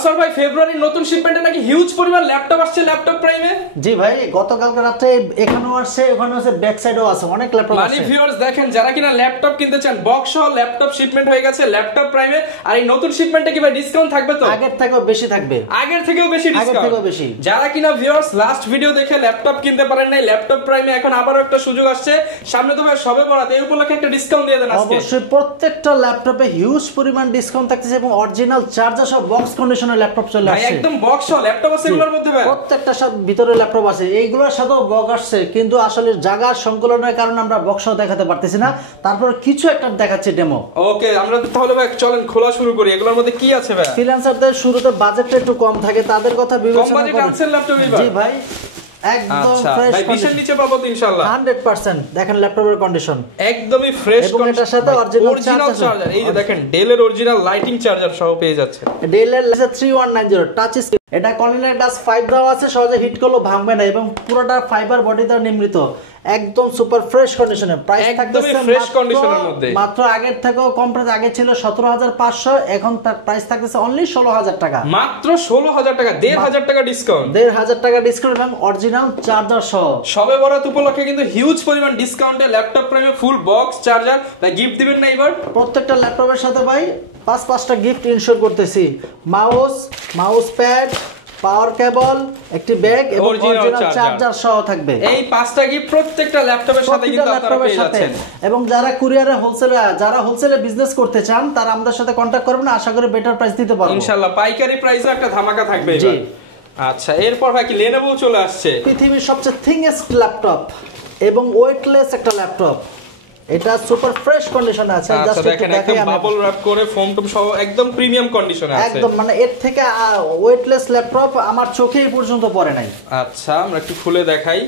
কাউসার ভাই ফেব্রুয়ারির নতুন শিপমেন্টে নাকি হিউজ পরিমাণ ল্যাপটপ আসছে ল্যাপটপ প্রাইমে। জি ভাই, গতকালকে রাতে এখানেও আসছে, ওখানে আছে, ব্যাক সাইডেও আছে, অনেক ল্যাপটপ আছে। মানে ভিউয়ার্স দেখেন, যারা কিনা ল্যাপটপ কিনতে চান বক্স সহ ল্যাপটপ শিপমেন্ট হয়ে গেছে ল্যাপটপ প্রাইমে। আর এই নতুন শিপমেন্টে কি ভাই ডিসকাউন্ট থাকবে? তো আগের থেকেও বেশি থাকবে, আগের থেকেও বেশি ডিসকাউন্ট। যারা কিনা ভিউয়ার্স লাস্ট ভিডিও দেখে ল্যাপটপ কিনতে পারেন নাই, ল্যাপটপ প্রাইমে এখন আবারও একটা সুযোগ আসছে। সামনে তো ভাই সবে বরাত, এই উপলক্ষে একটা ডিসকাউন্ট দিয়ে দেন আজকে। অবশ্যই প্রত্যেকটা ল্যাপটপে হিউজ পরিমাণ ডিসকাউন্ট থাকতেছে এবং অরিজিনাল চার্জার সহ বক্স কন্ডিশনের ল্যাপটপ চলে আসছে। ভাই একদম বক্স সহ ল্যাপটপ আছে এগুলোর মধ্যে ভাই, প্রত্যেকটা সব ভিতরে ল্যাপটপ আছে। এইগুলোর সাথেও বক্স আসছে, কিন্তু আসলে জায়গার সংকলনের কারণে আমরা বক্স সহ দেখাতে পারতেছি না। তারপর কিছু একটা দেখাচ্ছি ডেমো। ওকে, আমরা তাহলে ভাই চলেন খোলা শুরু করি। এগুলোর মধ্যে কি আছে ভাই? ফ্রিল্যান্সারদের শুরুতে বাজেটটা একটু কম থাকে, তাদের কথা বিবেচনা করে। জি ভাই, একদম ফ্রেশ কন্ডিশন নিচে পাবো তো ইনশাআল্লাহ 100%। দেখেন ল্যাপটপের কন্ডিশন একদমই ফ্রেশ, এবং এটার সাথে অরিজিনাল চার্জার। এই যে দেখেন ডেলের অরিজিনাল লাইটিং চার্জার সহ পেয়ে যাচ্ছে। ডেলের 3190 টাচ স্ক্রিন। এটা কলিনার গ্লাস 5 দেওয়া আছে, সহজে হিট করলেও ভাঙবে না এবং পুরোটা ফাইবার বডি দ্বারা নির্মিত। একদম সুপার ফ্রেশ কন্ডিশনে। প্রাইস থাকতেছে ফ্রেশ কন্ডিশনের মধ্যে, মাত্র আগের থেকেও কম প্রাইস। আগে ছিল 17500, এখন তার প্রাইস থাকতেছে অনলি 16000 টাকা। মাত্র 16000 টাকা, 1500 টাকা ডিসকাউন্ট। 1500 টাকা ডিসকাউন্ট এবং অরিজিনাল চার্জার সহ। সবে বরাত উপলক্ষে কিন্তু হিউজ পরিমাণ ডিসকাউন্টে ল্যাপটপ প্রাইমে ফুল বক্স চার্জার ভাই গিফট দিবেন না এবার? প্রত্যেকটা ল্যাপটপের সাথে ভাই 5টা গিফট ইনশিওর করতেছি। মাউস প্যাড, পাওয়ার কেবল, একটি ব্যাগ এবং অরিজিনাল চার্জার সহ থাকবে। এই 5টা গিফট প্রত্যেকটা ল্যাপটপের সাথে কিন্তু আপনারা পেয়ে যাচ্ছেন। এবং যারা কুরিয়ারে হোলসেলে বিজনেস করতে চান তারা আমাদের সাথে কন্টাক্ট করবেন, আশা করি বেটার প্রাইস দিতে পারবো ইনশাআল্লাহ। পাইকারি প্রাইসে একটা ধামাকা থাকবে এবার। আচ্ছা, এরপর ভাই কি Lenovo চলে আসছে, পৃথিবীর সবচেয়ে থিংগেস্ট ল্যাপটপ এবং ওয়েটলেস একটা ল্যাপটপ। এটা সুপার ফ্রেশ কন্ডিশনে আছে। জাস্ট দেখেন একদম বাবল র‍্যাপ করে ফোম টম সহ একদম প্রিমিয়াম কন্ডিশনে আছে। একদম মানে এর থেকে ওয়েটলেস ল্যাপটপ আমার চোখেই পর্যন্ত পড়ে নাই। আচ্ছা, আমরা একটু খুলে দেখাই।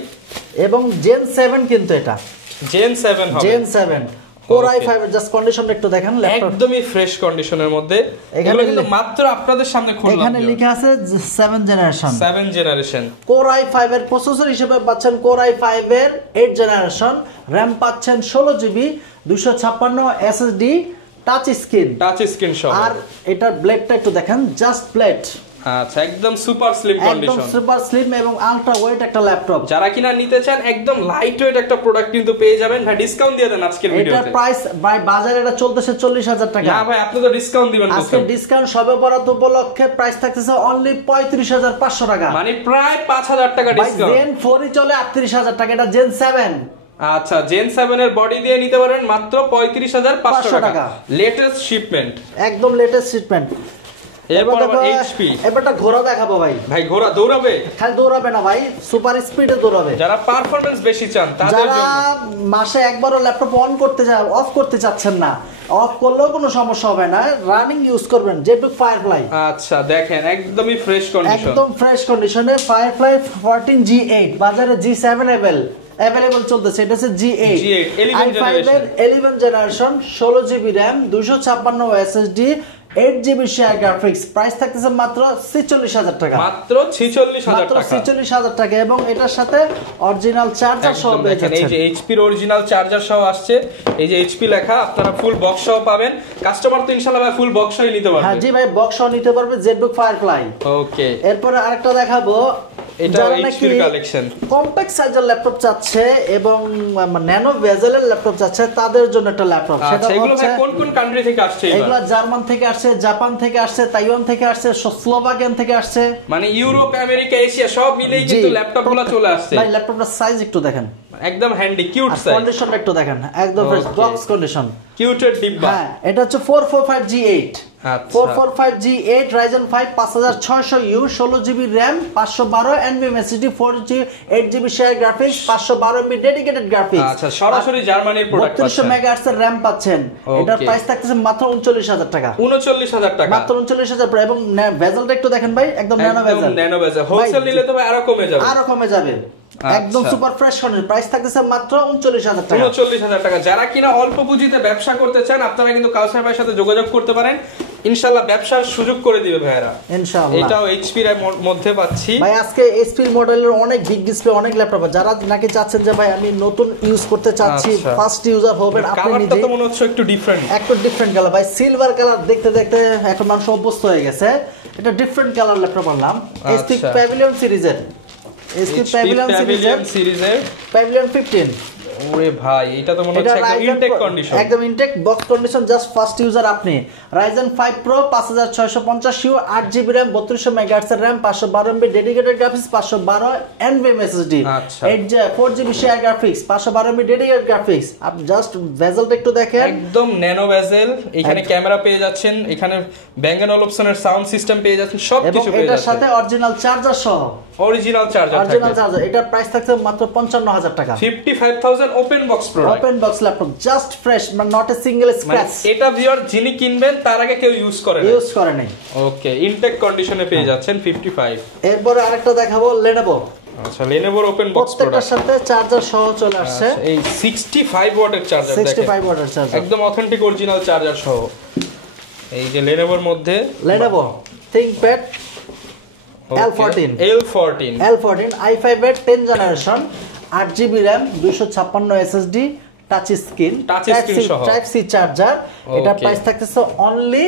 এবং Gen 7 কিন্তু এটা Gen 7 হবে। Gen 7 Core i5 এর জাস্ট কন্ডিশনটা একটু দেখেন। একদমই ফ্রেশ কন্ডিশনের মধ্যে। এগুলো কিন্তু মাত্র আপনাদের সামনে খুললাম। এখানে লেখা আছে 7 জেনারেশন। Core i5 এর প্রসেসর হিসেবে পাচ্ছেন Core i5 এর 8 জেনারেশন, RAM পাচ্ছেন 16GB, 256 SSD, টাচ স্ক্রিন সহ। আর এটার ব্লেডটা একটু দেখেন, জাস্ট ব্লেড। আচ্ছা, একদম সুপার স্লিম কন্ডিশন, একদম সুপার স্লিম এবং আলট্রা ওয়েট একটা ল্যাপটপ। যারা কিনা নিতে চান একদম লাইট ওয়েট একটা প্রোডাক্ট কিন্তু পেয়ে যাবেন। ভাই ডিসকাউন্ট দিয়ে দেন আজকের ভিডিওতে। এটা প্রাইস ভাই বাজারে এটা চলতেছে 40000 টাকা। না ভাই, আপনি তো ডিসকাউন্ট দিবেন। আজকে ডিসকাউন্ট সবে বরাদ্দ উপলক্ষে প্রাইস থাকতেছে অনলি 35500 টাকা, মানে প্রায় 5000 টাকা ডিসকাউন্ট। Gen 4 চলে 38000 টাকা, এটা Gen 7। আচ্ছা, Gen 7 এর বডি দিয়ে নিতে পারবেন মাত্র 35500 টাকা। লেটেস্ট শিপমেন্ট, একদম লেটেস্ট শিপমেন্ট। এরপর HP। এবারটা ঘোড়া দেখাবো ভাই। ভাই ঘোড়া দৌড়াবে? খালি দৌড়াবে না ভাই, সুপার স্পিডে দৌড়াবে। যারা পারফরম্যান্স বেশি চান তাদের জন্য। যারা মাসে একবারও ল্যাপটপ অন করতে যায়, অফ করতে চাচ্ছেন না, অফ করলেও কোনো সমস্যা হবে না, রানিং ইউজ করবেন জেটবুক ফায়ারফ্লাই। আচ্ছা দেখেন, একদমই ফ্রেশ কন্ডিশন, একদম ফ্রেশ কন্ডিশনে ফায়ারফ্লাই 14G8 বাজারে G7 अवेलेबल চলতেছে। এটা হচ্ছে G8 11 generation, 16GB RAM, 256 SSD, 8GB share graphics. Price থাকতেছে মাত্র 46000 টাকা, মাত্র 46000 টাকা। এবং এটার সাথে অরিজিনাল চার্জার সহ পেয়ে যাচ্ছেন। এই যে HP এর অরিজিনাল চার্জার সহ আসছে, এই যে HP লেখা, আপনারা ফুল বক্স সহ পাবেন। কাস্টমার তো ইনশাআল্লাহ ভাই ফুল বক্স সহই নিতে পারবে। হ্যাঁ জি ভাই, বক্স সহ নিতে পারবে জেটবুক ফায়ারফ্লাই। ওকে, এরপর আরেকটা দেখাবো। এটা HP এর কালেকশন, কম্প্যাক্ট সাইজের ল্যাপটপ চাচ্ছে এবং ন্যানো বেজেলের ল্যাপটপ চাচ্ছে, তাদের জন্য একটা ল্যাপটপ। সেটা হচ্ছে কোন কোন কান্ট্রি থেকে আসছে? এগুলো জার্মান থেকে আসছে, জাপান থেকে আসছে, তাইওয়ান থেকে আসছে, স্লোভাকিয়ান থেকে আসছে। মানে ইউরোপ, আমেরিকা, এশিয়া সব মিলেই কিন্তু ল্যাপটপগুলো চলে আসছে। ভাই ল্যাপটপটার সাইজ একটু দেখেন, একদম হ্যান্ডি কিউট সাইজ। কন্ডিশনটা একটু দেখেন, একদম ফ্রেশ বক্স কন্ডিশন, কিউটের ডিব্বা। হ্যাঁ, এটা হচ্ছে 445G8। 445G8 Ryzen 5 5600U, 16GB RAM, 512 NVMe SSD, 8GB share graphics, 512 MB dedicated graphics. আচ্ছা, সরাসরি জার্মানির প্রোডাক্ট পাচ্ছেন। 32 MHz এর RAM পাচ্ছেন। এটার প্রাইস থাকতেছে মাত্র 39000 টাকা। 39000 টাকা, মাত্র 39000। এবং ভেজেলটা একটু দেখেন ভাই, একদম ন্যানো ভেজেল। হোলসেল নিলে তো ভাই আরো কমে যাবে। একদম সুপার ফ্রেশ কন্ডিশন। প্রাইস থাকতেছে মাত্র 39000 টাকা। 39000 টাকা। যারা কিনা অল্প পুঁজিতে ব্যবসা করতে চান, আপনারা কিন্তু কাউসার ভাইয়ের সাথে যোগাযোগ করতে পারেন। ইনশাআল্লাহ ব্যবসার সুযোগ করে দিবে ভাইরা ইনশাআল্লাহ। এটাও HP এর মধ্যে পাচ্ছি ভাই। আজকে HP মডেলের অনেক বিগ ডিসপ্লে, অনেক ল্যাপটপ। যারা নাকি চাচ্ছেন যে ভাই আমি নতুন ইউজ করতে চাচ্ছি, ফার্স্ট ইউজার হবেন, আপনি নিজে। কালারটা তো মনে হচ্ছে একটু ডিফারেন্ট কালার ভাই। সিলভার কালার দেখতে দেখতে এখন মানুষ অভ্যস্ত হয়ে গেছে। এটা ডিফারেন্ট কালার ল্যাপটপ আনলাম এইচপি প্যাভিলিয়ন সিরিজের প্যাভিলিয়ন 15। ওরে ভাই এটা তো মনে হচ্ছে একদম ইনটেক কন্ডিশন, একদম intact box condition, just first user আপনি। Ryzen 5 Pro 5650U 8GB RAM 3200 MHz RAM 512MB dedicated graphics 512 NVMe SSD 4GB share graphics 512MB dedicated graphics. আপনি জাস্ট ভেজেলটা একটু দেখেন, একদম ন্যানো ভেজেল, এখানে ক্যামেরা পেয়ে যাচ্ছেন, এখানে Bang & Olufsen এর সাউন্ড সিস্টেম পেয়ে যাচ্ছেন, সবকিছু পেয়ে যাচ্ছেন। এটার সাথে অরিজিনাল চার্জার সহ, অরিজিনাল চার্জার এটার প্রাইস থাকছে মাত্র 55000 টাকা। 55000 open box product, open box laptop, just fresh, মানে নট এ সিঙ্গেল স্ক্র্যাচ। এটা ভিউয়ার যিনি কিনবেন তার আগে কেউ ইউজ করে নাই। ওকে, ইনটেক কন্ডিশনে পেয়ে যাচ্ছেন 55। এরপর আরেকটা দেখাবো Lenovo। আচ্ছা, Lenovo ওপেন বক্স প্রোডাক্ট, প্রত্যেকটার সাথে চার্জার সহ চলে আসছে। এই 65 ওয়াটের চার্জার, 65 ওয়াটের চার্জার, একদম অথেন্টিক অরিজিনাল চার্জার সহ। এই যে Lenovo এর মধ্যে Lenovo ThinkPad L14 i5 এর 10 generation 8GB RAM 256 SSD touch screen সহ টাইপ সি চার্জার। এটা প্রাইস থাকতেছে অনলি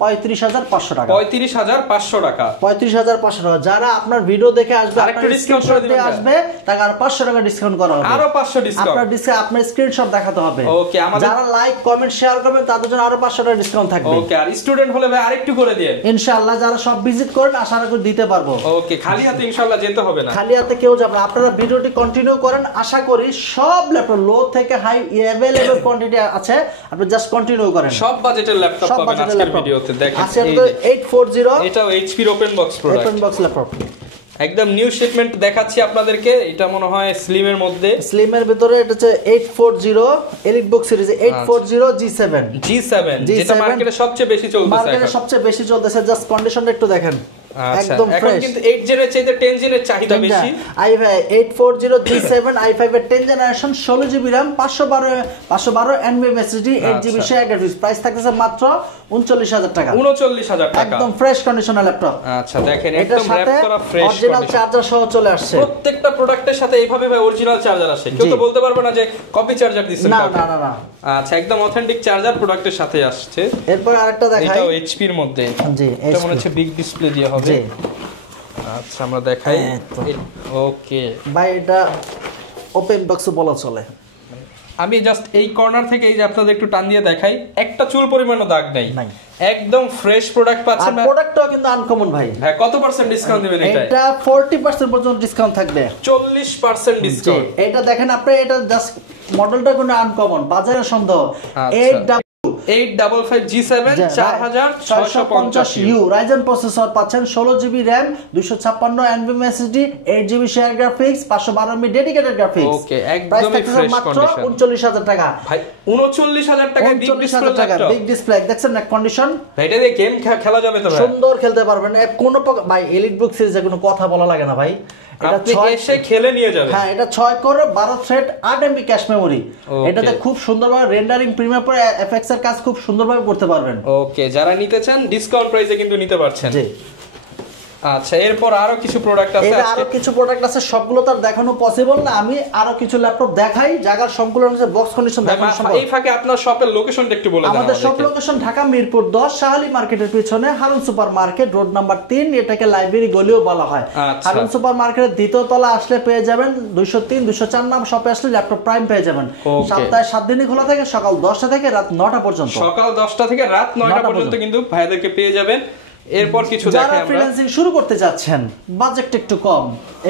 35500 টাকা। 35500 টাকা, 35500 টাকা। যারা আপনার ভিডিও দেখে আসবে, আরেকটু ডিসকাউন্ট করে দিবেন, আসবে তাকে আরো 500 টাকা ডিসকাউন্ট করা হবে, আরো 500 ডিসকাউন্ট। আপনার স্ক্রিনশট দেখাতে হবে। ওকে, যারা লাইক কমেন্ট শেয়ার করবেন তাদের জন্য আরো 500 টাকা ডিসকাউন্ট থাকবে। ওকে, আর স্টুডেন্ট হলে ভাই আরেকটু করে দিন ইনশাআল্লাহ। যারা সব ভিজিট করেন আশা করি দিতে পারবো। ওকে, খালি হাতে ইনশাআল্লাহ যেতে হবে না, খালি হাতে কেউ যাবে না। আপনারা ভিডিওটি কন্টিনিউ করেন, আশা করি সব ল্যাপটপ লো থেকে হাই अवेलेबल কোয়ান্টিটি আছে, আপনি জাস্ট কন্টিনিউ করেন। সব বাজেটের ল্যাপটপ পাবেন আজকের ভিডিওতে। দেখেন 840, এটাও HP open box product, open box laptop, একদম নিউ শিপমেন্ট দেখাচ্ছি আপনাদেরকে। এটা মনে হয় স্লিমের মধ্যে, স্লিমের ভিতরে এটা হচ্ছে 840 এলিটবুক সিরিজ 840 G7 যেটা মার্কেটে সবচেয়ে বেশি চলতেছে, মার্কেটে সবচেয়ে বেশি চলতেছে। জাস্ট কন্ডিশনটা একটু দেখেন, একদম ফ্রেশ। কিন্তু 8 জেনের চাইতে 10 জেনের চাহিদা বেশি। i5 840 G7 i5 এর 10 generation 16GB RAM 512 NVMe SSD 8GB share graphics. Price থাকতেছে মাত্র 39000 টাকা, 39000 টাকা, একদম ফ্রেশ কন্ডিশনের ল্যাপটপ। আচ্ছা, দেখেন একদম র‍্যাপ করা ফ্রেশ অরিজিনাল চার্জার সহ চলে আসছে। প্রত্যেকটা প্রোডাক্টের সাথে এইভাবে ভাই অরিজিনাল চার্জার আসে, কেউ তো বলতে পারবে না যে কপি চার্জার দিছেন। না না না না, আচ্ছা, একদম অথেন্টিক চার্জার প্রোডাক্টের সাথে আসছে। এরপর আরেকটা দেখাই, এটাও এইচপি এর মধ্যে। জি, এটা মনে হচ্ছে বিগ ডিসপ্লে দিয়ে হবে। জি, আচ্ছা, আমরা দেখাই। ওকে ভাই, এটা ওপেন বক্স বলা চলে। আমি জাস্ট এই কর্নার থেকে এই যে আপনাদের একটু টান দিয়ে দেখাই, একটা চুল পরিমাণও দাগ নেই, একদম ফ্রেশ প্রোডাক্ট পাচ্ছেন। আর প্রোডাক্টটাও কিন্তু আনকমন ভাই। হ্যাঁ, কত পার্সেন্ট ডিসকাউন্ট দিবেন এটা? এটা 40% পর্যন্ত ডিসকাউন্ট থাকবে, 40% ডিসকাউন্ট। এটা দেখেন আপনি, এটা জাস্ট মডেলটা কোনো আনকমন, বাজারে সন্দেহ। 855 G7 4650U Ryzen প্রসেসর পাচ্ছেন, 16GB RAM 256 NVMe SSD 8GB share graphics 512MB dedicated graphics. Okay, একদমই ফ্রেশ কন্ডিশন। 39000 টাকা ভাই, 39000 টাকায় big display laptop, big display দেখছেন না কন্ডিশন। ভাই, এটা দিয়ে গেম খেলা যাবে তো ভাই, সুন্দর খেলতে পারবেন। কোনো ভাই এলিটবুক সিরিজে কোনো কথা বলা লাগে না ভাই, এটা 6 এসে খেলে নিয়ে যাবে। হ্যাঁ, এটা 6 core 12 thread 8MB cache memory. এটাতে খুব সুন্দরভাবে রেন্ডারিং প্রিমিয়ার পরে এফএক্স এর কাজ খুব সুন্দরভাবে করতে পারবেন। ওকে, যারা নিতে চান ডিসকাউন্ট প্রাইসে কিন্তু নিতে পারছেন। জি, আচ্ছা, এরপর আরো কিছু প্রোডাক্ট আছে। আরো কিছু প্রোডাক্ট আছে, সবগুলো তো দেখানো পসিবল না। আমি আরো কিছু ল্যাপটপ দেখাই, জায়গার সংকুলন আছে, বক্স কন্ডিশন দেখানো সম্ভব। এই ফাঁকে আপনার শপের লোকেশনটা একটু বলে দেন। আমাদের শপ লোকেশন ঢাকা মিরপুর 10 শাহালি মার্কেটের পিছনে Harun super market, road number 3। এটাকে লাইব্রেরি গলিও বলা হয়। হারুন সুপার মার্কেটের দ্বিতীয় তলা আসলে পেয়ে যাবেন 203 204 নাম শপে আসলে ল্যাপটপ প্রাইম পেয়ে যাবেন। সপ্তাহে 7 দিনই খোলা থাকে, সকাল 10টা থেকে রাত 9টা পর্যন্ত। সকাল 10টা থেকে রাত 9টা পর্যন্ত কিন্তু ভাইদেরকে পেয়ে যাবেন। এরপর কিছু দেখাই আমরা। যারা ফ্রিল্যান্সিং শুরু করতে যাচ্ছেন, বাজেট একটু কম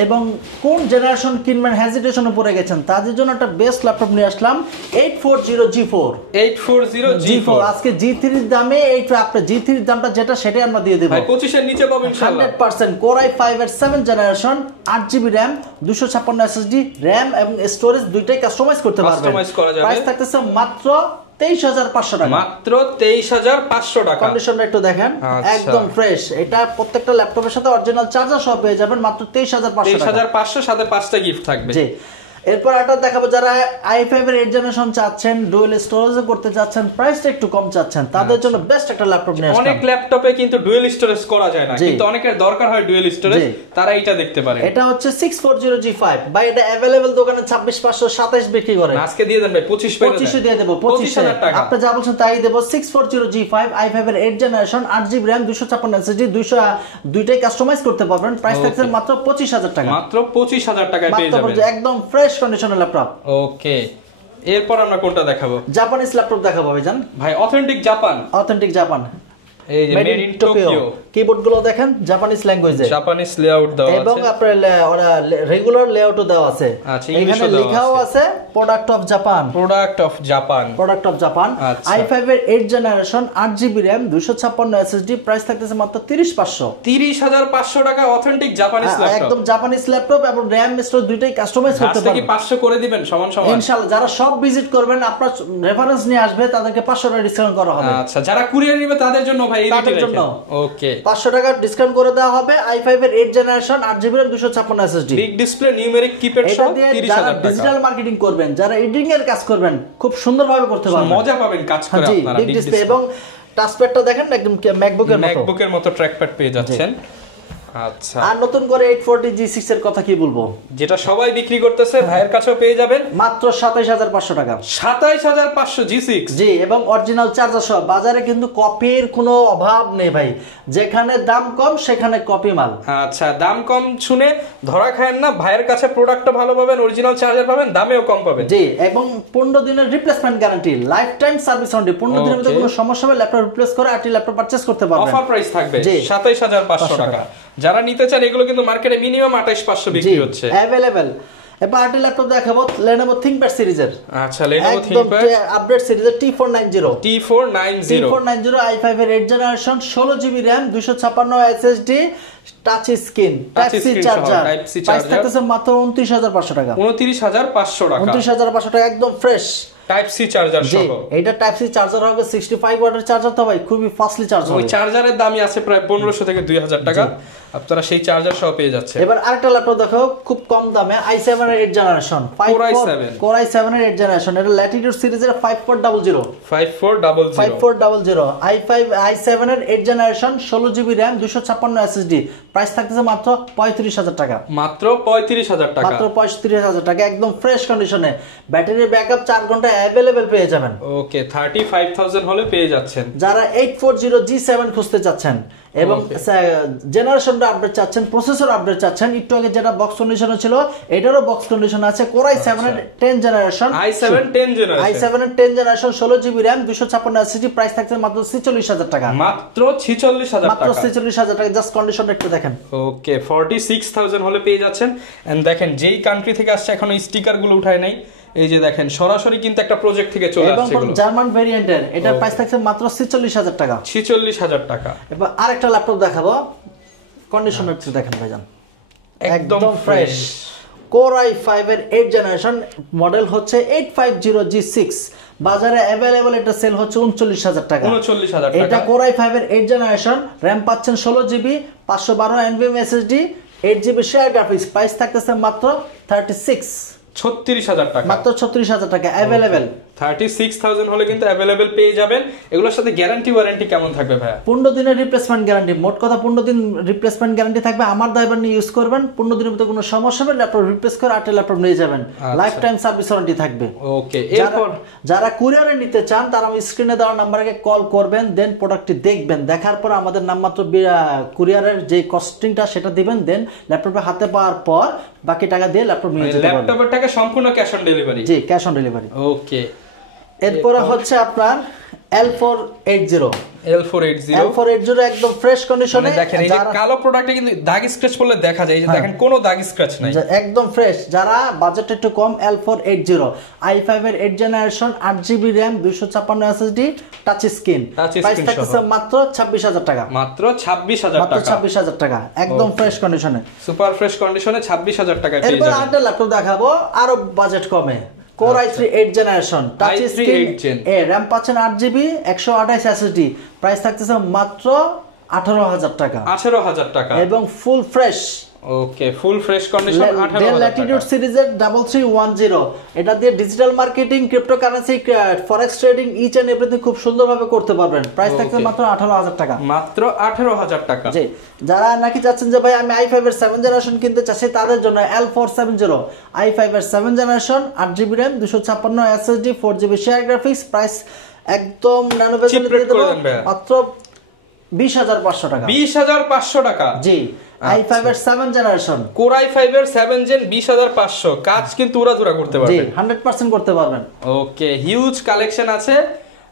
এবং কোন জেনারেশন কিনবেন হেজিটেশন উপরে গেছেন, তাদের জন্য একটা বেস্ট ল্যাপটপ নিয়ে আসলাম 840 G4। আজকে G3 এর দামে আপনি G3 এর দামটা যেটা সেটাই আমরা দিয়ে দেব ভাই, 25 এর নিচে পাবেন ইনশাআল্লাহ। 100% Core i5 এর 7 generation 8GB RAM 256 SSD RAM এবং স্টোরেজ দুইটাই কাস্টমাইজ করতে পারবেন। কাস্টমাইজ করা যাবে। প্রাইস থাকতেছে মাত্র 23500 টাকা, মাত্র 23500 টাকা। কন্ডিশনটা একটু দেখেন, একদম ফ্রেশ। এটা প্রত্যেকটা ল্যাপটপের সাথে অরিজিনাল চার্জার সহ পেয়ে যাবেন মাত্র 23500 টাকা। 23500 সাথে 5টা গিফট থাকবে। জি, এরপর একটা দেখাবো যারা i5 এর 8 জেনারেশন চাচ্ছেন, ডুয়াল স্টোরেজ করতে চাচ্ছেন, প্রাইসটা একটু কম চাচ্ছেন, তাদের জন্য বেস্ট একটা ল্যাপটপ নিয়ে আসলাম। অনেক ল্যাপটপে কিন্তু ডুয়াল স্টোরেজ করা যায় না, কিন্তু অনেকের দরকার হয় ডুয়াল স্টোরেজ, তারা এটা দেখতে পারে। এটা হচ্ছে 640G5 ভাই, এটা अवेलेबल দোকানে 26527 বিক্রি করে, আজকে দিয়ে দেন ভাই 25 দিয়ে দেব 25000 টাকা। আপনি যা বলছেন তাই দেব। 640G5 i5 এর 8 জেনারেশন 8GB RAM 256 SSD 200 দুইটাই কাস্টমাইজ করতে পারবেন। প্রাইস থাকছে মাত্র 25000 টাকা, মাত্র 25000 টাকায় পেয়ে যাবেন একদম ফ্রেশ কন্ডিশনের ল্যাপটপ। ওকে, এরপর আমরা কোনটা দেখাবো? জাপানিজ ল্যাপটপ দেখাবো ভাইজান। ভাই অথেন্টিক জাপান, অথেন্টিক জাপান, এই যে মেড ইন টোকিও। কিবোর্ড গুলো দেখেন জাপানিজ ল্যাঙ্গুয়েজে, জাপানিজ লেআউট দেওয়া আছে এবং আপনার ওরা রেগুলার লেআউটও দেওয়া আছে। আচ্ছা, এখানে লেখাও আছে product of Japan, product of Japan, product of Japan. i5 এর 8 generation 8GB RAM 256 SSD, price থাকতেছে মাত্র 30500 টাকা। অথেন্টিক জাপানিজ ল্যাপটপ, একদম জাপানিজ ল্যাপটপ, এবং RAM স্টোরেজ দুইটাই কাস্টমাইজ করতে পারবেন। কি 500 করে দিবেন সমান সমান ইনশাআল্লাহ। যারা সব ভিজিট করবেন, আপনার রেফারেন্স নিয়ে আসবে, তাদেরকে 500 টাকা ডিসকাউন্ট করা হবে। আচ্ছা, যারা কুরিয়ার নেবে তাদের জন্য ভাই এই রেটে রাখেন। ওকে, 500 টাকা ডিসকাউন্ট করে দেওয়া হবে। i5 এর 8 generation 8GB RAM 256 SSD, big display numeric keypad সহ 30000 টাকা। ডিজিটাল মার্কেটিং করবেন, যারা এডিটিং এর কাজ করবেন, খুব সুন্দরভাবে করতে পারবেন, মজা পাবেন কাজ করে আপনারা। বিগ ডিসপ্লে এবং টাচপ্যাডটা দেখেন একদম ম্যাকবুকের মতো ট্র্যাকপ্যাড পেয়ে যাচ্ছেন। আচ্ছা, আর নতুন করে 840G6 এর কথা কি বলবো, যেটা সবাই বিক্রি করতেছে, ভাইয়ের কাছেও পেয়ে যাবেন মাত্র 27500 টাকা। 27500 G6, জি, এবং অরিজিনাল চার্জার সহ। বাজারে কিন্তু কপির কোনো অভাব নেই ভাই, যেখানে দাম কম সেখানে কপি মাল। আচ্ছা, দাম কম শুনে ধরা খায়েন না, ভাইয়ের কাছে প্রোডাক্টটা ভালো পাবেন, অরিজিনাল চার্জার পাবেন, দামেও কম পাবেন। জি, এবং 15 দিনের replacement guarantee, life time service warranty. 15 দিনের মধ্যে কোনো সমস্যা হলে ল্যাপটপ রিপ্লেস করে আরটি ল্যাপটপ পারচেজ করতে পারবেন। অফার প্রাইস থাকবে 27500 টাকা। যারা নিতে চান, এগুলো কিন্তু মার্কেটে মিনিমাম 28500 বিক্রি হচ্ছে, अवेलेबल। এবার আরটি ল্যাপটপ দেখাবো Lenovo ThinkPad সিরিজের। আচ্ছা, Lenovo ThinkPad আপডেট সিরিজের T490 i5 এর 8 generation 16GB RAM 256 SSD, touch screen, type C charger, price থাকতেছে মাত্র 29500 টাকা। 29500 টাকা, 29500 টাকা, একদম ফ্রেশ টাইপ সি চার্জার সহ। এইটা টাইপ সি চার্জার হবে, 65 ওয়াটের চার্জার তো ভাই খুবই ফাস্টলি চার্জ হবে। ওই চার্জারের দামই আছে প্রায় 1500 থেকে 2000 টাকা, আপনারা সেই চার্জার সহ পেয়ে যাচ্ছে। এবার আরেকটা ল্যাপটপ দেখো খুব কম দামে, i7 এর 8 জেনারেশন, Core i7 এর 8 জেনারেশন, এটা Latitude সিরিজের 5400 i7 এর 8 generation 16GB RAM 256 SSD, price থাকতেছে মাত্র 35000 টাকা, মাত্র 35000 টাকা, মাত্র 35000 টাকা, একদম ফ্রেশ কন্ডিশনে। ব্যাটারি ব্যাকআপ 4 ঘন্টা अवेलेबल পেয়ে যাবেন। ওকে, 35000 হলে পেয়ে যাচ্ছেন। যারা 840G7 খুঁজতে চাচ্ছেন এবং জেনারেশনটা আপডেট চাচ্ছেন, প্রসেসর আপডেট চাচ্ছেন, একটু আগে যেটা বক্স কন্ডিশনে ছিল এটারও বক্স কন্ডিশন আছে। Core i7 এর 10 জেনারেশন, i7 এর 10 generation 16GB RAM 256 SSD, price থাকছে মাত্র 46000 টাকা, মাত্র 46000 টাকা, মাত্র 46000 টাকা। জাস্ট কন্ডিশনটা একটু দেখেন। ওকে, 46000 হলে পেয়ে যাচ্ছেন। এন্ড দেখেন যেই কান্ট্রি থেকে আসছে এখনো স্টিকার গুলো উঠায় নাই, এই যে দেখেন সরাসরি কিন্তু একটা প্রজেক্ট থেকে চলে আসছে এগুলো, জার্মান ভেরিয়েন্টের। এটা প্রাইস থাকছে মাত্র 46000 টাকা, 46000 টাকা। এবার আরেকটা ল্যাপটপ দেখাবো, কন্ডিশন একটু দেখেন ভাইজান, একদম ফ্রেশ। Core i5 এর 8 জেনারেশন, মডেল হচ্ছে 850G6, বাজারে अवेलेबल এটা সেল হচ্ছে 39000 টাকা, 39000 টাকা। এটা Core i5 এর 8 জেনারেশন, RAM পাচ্ছেন 16GB, 512 NVMe SSD, 8GB share graphics, price থাকতেছে মাত্র 36000 টাকা, মাত্র 36000 টাকা अवेलेबल। 36000 হলে কিন্তু अवेलेबल পেয়ে যাবেন। এগুলোর সাথে গ্যারান্টি ওয়ারেন্টি কেমন থাকবে ভাই? 15 দিনের রিপ্লেসমেন্ট গ্যারান্টি, মোট কথা 15 দিন রিপ্লেসমেন্ট গ্যারান্টি থাকবে। আমার দায়ভার নিয়ে ইউজ করবেন, 15 দিনের মধ্যে কোনো সমস্যা হবে ল্যাপটপ রিপ্লেস করে আরেকটা ল্যাপটপ নিয়ে যাবেন, লাইফ টাইম সার্ভিস ওয়ারেন্টি থাকবে। ওকে, এরপর যারা কুরিয়ারে নিতে চান তারা স্ক্রিনে দেওয়া নাম্বারে কল করবেন, দেন প্রোডাক্টটি দেখবেন, দেখার পর আমাদের নামমাত্র কুরিয়ারের যে কস্টিংটা সেটা দিবেন, দেন ল্যাপটপে হাতে পাওয়ার পর বাকি টাকা দিয়ে ল্যাপটপ নিয়ে যেতে পারবেন। ল্যাপটপের টাকা সম্পূর্ণ ক্যাশ অন ডেলিভারি? জি, ক্যাশ অন ডেলিভারি। ওকে, এরপর হচ্ছে আপনার L480 একদম ফ্রেশ কন্ডিশনে। দেখেন এই যে কালো প্রোডাক্টে কিন্তু দাগ স্ক্র্যাচ পড়লে দেখা যায়, এই যে দেখেন কোনো দাগ স্ক্র্যাচ নাই, একদম ফ্রেশ। যারা বাজেট একটু কম, L480 i5 এর 8 generation 8GB RAM 256 SSD, touch screen, price থাকছে মাত্র 26000 টাকা, মাত্র 26000 টাকা, মাত্র 26000 টাকা, একদম ফ্রেশ কন্ডিশনে, সুপার ফ্রেশ কন্ডিশনে 26000 টাকায় পেয়ে যাবেন। এরপর আরেকটা ল্যাপটপ দেখাবো আরো বাজেট কমে, Core i3 8 generation, touch screen, RAM পাচ্ছেন 8GB 128 SSD, প্রাইস থাকতেছে মাত্র 18000 টাকা, 18000 টাকা, এবং full fresh okay full fresh condition 18000 Dell Latitude সিরিজের 3310 এটা দিয়ে digital marketing cryptocurrency forex trading each and everything খুব সুন্দরভাবে করতে পারবেন প্রাইস থাকছে মাত্র 18000 টাকা মাত্র 18000 টাকা জি যারা নাকি যাচ্ছেন যে ভাই আমি i5 এর 7 জেনারেশন কিনতে চাচ্ছি তাদের জন্য L470 i5 এর 7 generation 8GB RAM 256 SSD 4GB share graphics price একদম ন্যানো বেজেল দিয়ে দেব মাত্র 20500 টাকা 20500 টাকা জি i5 এর 7 জেনারেশন Core i5 এর 7 জেন 20500 কাজ কিন্তু উড়াধুরা করতে পারবেন জি 100% করতে পারবেন ওকে হিউজ কালেকশন আছে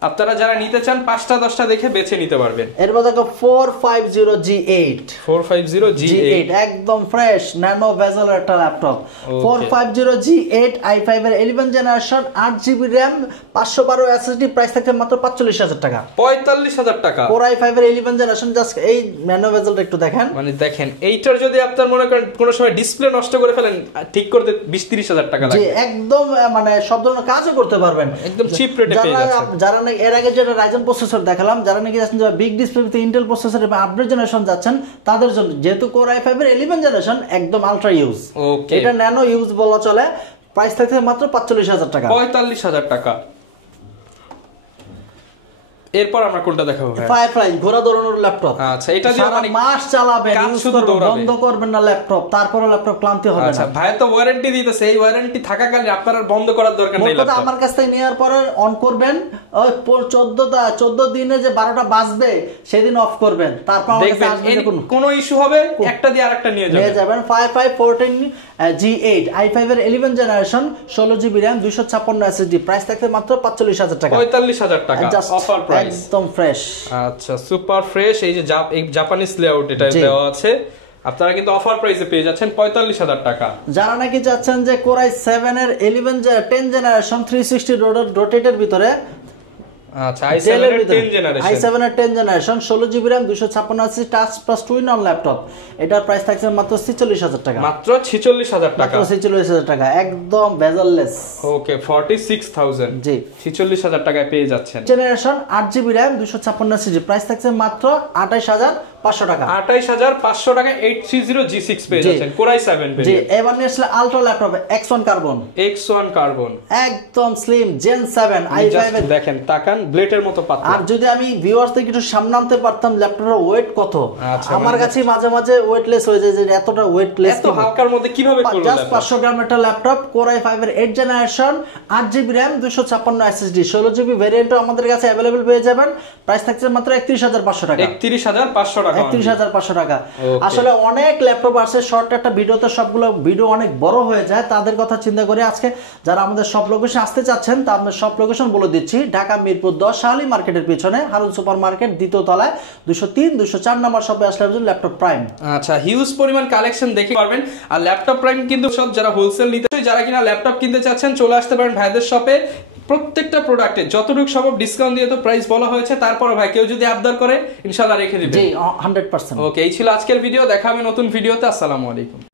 আপনারা যারা নিতে চান 5টা 10টা দেখে বেছে নিতে পারবেন এরপর দেখো 450G8 450G8 একদম ফ্রেশ ন্যানো বেজেল একটা ল্যাপটপ 450G8 i5 এর 11 generation 8GB RAM 512 SSD price থাকছে মাত্র 45000 টাকা 45000 টাকা Core i5 এর 11 জেনারেশন জাস্ট এই ন্যানো বেজেলটা একটু দেখেন মানে দেখেন এইটার যদি আপনার মনে করেন কোনো সময় ডিসপ্লে নষ্ট করে ফেলেন ঠিক করতে 20-30 টাকা লাগে জি একদম মানে সব ধরনের কাজও করতে পারবেন একদম চিপ রেটে পেয়ে যাচ্ছেন যারা এর আগে যেটা রাইজেন প্রসেসর দেখালাম যারা নাকি যাচ্ছেন বিগ ডিসপ্লেতে ইন্টেল প্রসেসর এবং আপডেট জেনারেশন যাচ্ছেন তাদের জন্য যেহেতু Core i5 এর 11 জেনারেশন একদম আলট্রা ইউজ ওকে এটা ন্যানো ইউজ বলা চলে প্রাইস থাকছে মাত্র 45000 টাকা 45000 টাকা এরপর আমরা কোনটা দেখাবো ভাই ফায়ারফ্লাই ঘোড়া দৌড়ানোর ল্যাপটপ আচ্ছা এটা দিয়ে মানে মাস চালাবেন ইউজ করবেন বন্ধ করবেন না ল্যাপটপ তারপরে ল্যাপটপ ক্লান্তি হবে না আচ্ছা ভাই তো ওয়ারেন্টি দিতেছে এই ওয়ারেন্টি থাকাকালীন আপনার আর বন্ধ করার দরকার নেই ল্যাপটপ আমার কাছ থেকে নেওয়ার পরে অন করবেন ওই 14 দিনে যে 12টা বাজবে সেদিন অফ করবেন তারপর আমাদের কাছে আসবে কোনো ইস্যু হবে একটা দিয়ে আরেকটা নিয়ে যাবেন 5514G8 i5 এর 11 generation 16GB RAM 256 SSD price থাকছে মাত্র 45000 টাকা 45000 টাকা অফার প্রাইস একদম ফ্রেশ আচ্ছা সুপার ফ্রেশ এই যে জাপানিজ লেআউট এটা দেওয়া আছে আপনারা কিন্তু অফার প্রাইসে পেয়ে যাচ্ছেন 45000 টাকা যারা নাকি যাচ্ছেন যে Core i7 এর 10 জেনারেশন 360 রোটেটের ভিতরে আচ্ছা i7 এর 10 জেনারেশন i7 এর 10 generation 16GB RAM 256 touch plus twin on laptop এটার প্রাইস থাকছে মাত্র 46000 টাকা মাত্র 46000 টাকা মাত্র 46000 টাকা একদম বেজেললেস ওকে 46000 জি 46000 টাকায় পেয়ে যাচ্ছেন generation 8GB RAM 256 SSD price থাকছে মাত্র 28500 টাকা 28500 টাকা 830G6 পেয়ে যাচ্ছেন Core i7 পেয়ে জি এবার নিয়ে আসলে আলট্রা ল্যাপটপ X1 কার্বন একদম স্লিম জেন 7 i5 এর দেখেন তাকান ব্লেডের মতো পাতলা আর যদি আমি ভিউয়ার্স থেকে একটু সামনে আনতে পারতাম ল্যাপটপের ওয়েট কত আমার কাছে মাঝে মাঝে ওয়েটলেস হয়ে যায় যে এতটা ওয়েটলেস এত হালকার মধ্যে কিভাবে করব জাস্ট 500 গ্রাম একটা ল্যাপটপ Core i5 এর 8 generation 8GB RAM 256 SSD 16GB ভেরিয়েন্টও আমাদের কাছে अवेलेबल পেয়ে যাবেন প্রাইস থাকছে মাত্র 31500 টাকা 31500 টাকা 31500 টাকা আসলে অনেক ল্যাপটপ আছে শর্ট একটা ভিডিওতে সবগুলো ভিডিও অনেক বড় হয়ে যায় তাদের কথা চিন্তা করে আজকে যারা আমাদের সব লোকেশন আসতে চাচ্ছেন তা আমরা সব লোকেশন বলে দিচ্ছি ঢাকা মিরপুর 10 শালি মার্কেটের পিছনে হারুন সুপার মার্কেট দ্বিতীয় তলায় 203-204 নম্বর শপে আসলে ল্যাপটপ প্রাইম আচ্ছা হিউজ পরিমাণ কালেকশন দেখতে পারবেন আর ল্যাপটপ প্রাইম কিন্তু সব যারা হোলসেল নিতে যারা কিনা ল্যাপটপ কিনতে চাচ্ছেন চলে আসতে পারেন ভাইদের শপে প্রত্যেকটা প্রোডাক্টে যতটুকু সম্ভব ডিসকাউন্ট দিয়ে তো প্রাইস বলা হয়েছে তারপর ভাই কেউ যদি আবদার করে ইনশাআল্লাহ রেখে দিবেন জি 100% ওকে এই ছিল আজকের ভিডিও দেখা হবে নতুন ভিডিওতে আসসালামু আলাইকুম